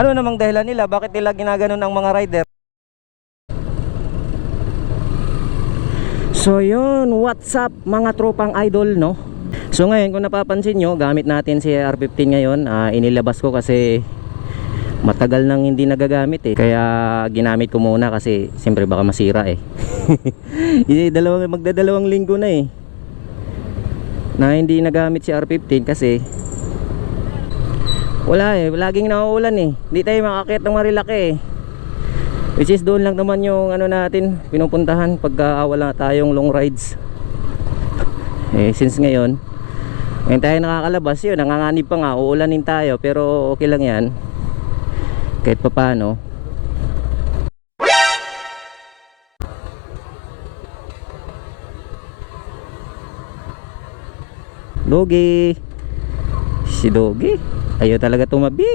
Ano namang dahilan nila? Bakit nila ginaganon ang mga rider? So yun, what's up mga tropang idol, no? So ngayon kung napapansin nyo, gamit natin si R15 ngayon. Inilabas ko kasi matagal nang hindi nagagamit eh. Kaya ginamit ko muna kasi siyempre baka masira eh. Magdadalawang linggo na eh na hindi nagamit si R15 kasi wala eh, laging nauulan eh. Hindi tayo makakit ng Marilaki eh. Which is doon lang naman yung ano natin pinupuntahan pagka wala tayong long rides. Since ngayon tayo nakakalabas, yun, nanganganib pa nga, uulanin tayo, pero okay lang yan kahit papano. Dogi, si Dogi ayaw talaga tumabi.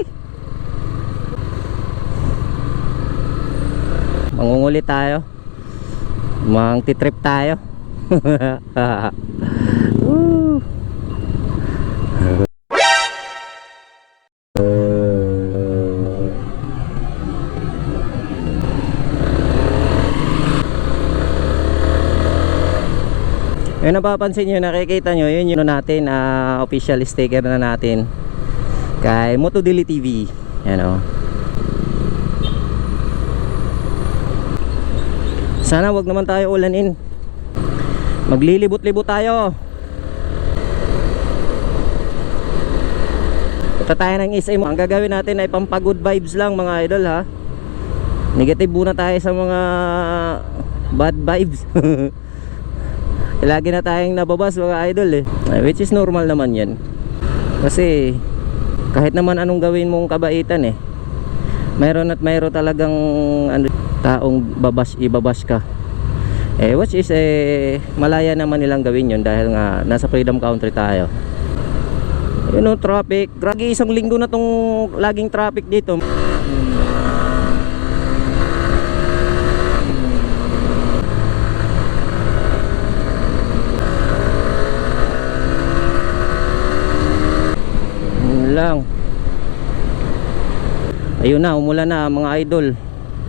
Mangungulit tayo, mang-titrip tayo. Yung napapansin nyo, nakikita nyo, yun yung natin, official sticker na natin kay Motodili TV. Yan o. Sana wag naman tayo ulanin. Maglilibot-libot tayo. Punta tayo ng SM. Ang gagawin natin ay pampagood vibes lang mga idol ha. Negative muna tayo sa mga bad vibes. Lagi na tayong nababas mga idol eh. Which is normal naman yan. Kasi kahit naman anong gawin mong kabaitan eh, mayroon at mayroon talagang taong ibabash ka. Which is malaya naman nilang gawin yun dahil nga nasa freedom country tayo. You know, traffic. Grabe, isang linggo na tong laging traffic dito. Lang. Ayun na, umulan na mga idol.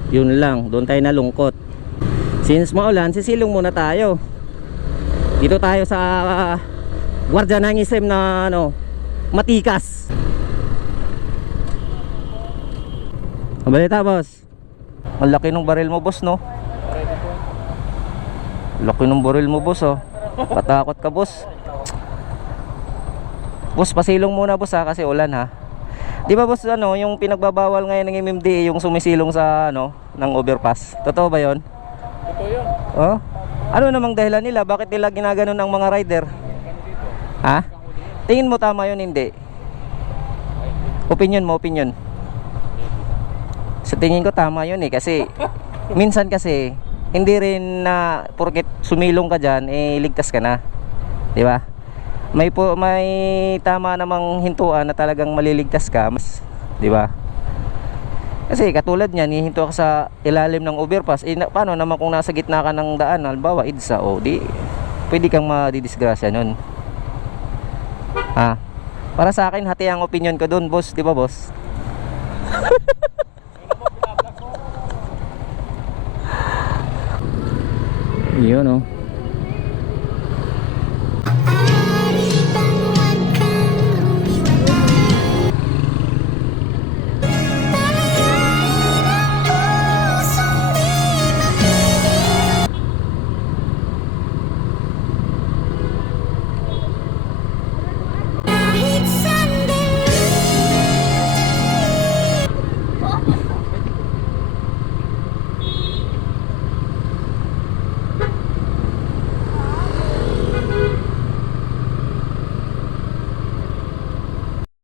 Yun lang, doon tayo nalungkot. Since maulan, sisilong muna tayo. Dito tayo sa gwardiya ng SM na Matikas. Ang balita boss, ang laki ng baril mo boss, no? Laki ng baril mo boss, oh. Patakot ka boss. Boss, pasilong muna boss ha, kasi ulan ha. Di ba boss, yung pinagbabawal ngayon ng MMDA, yung sumisilong sa ng overpass. Totoo ba yon? Totoo yun. Oh? Ano namang dahilan nila? Bakit nila ginaganon ang mga rider? Ha? Tingin mo tama yun, hindi? Opinion mo, opinion. Sa tingin ko tama yun eh, kasi minsan kasi hindi rin na porket sumilong ka dyan, ligtas ka na. Di ba? May tama namang hintuan na talagang maliligtas ka, mas, di ba? Kasi katulad niyan, hihinto ka sa ilalim ng overpass, paano naman kung nasa gitna ka ng daan, halimbawa EDSA, di pwede kang madidisgrasya nun. Ha? Para sa akin, hati ang opinion ko doon, boss, di ba, boss? Yun, oh.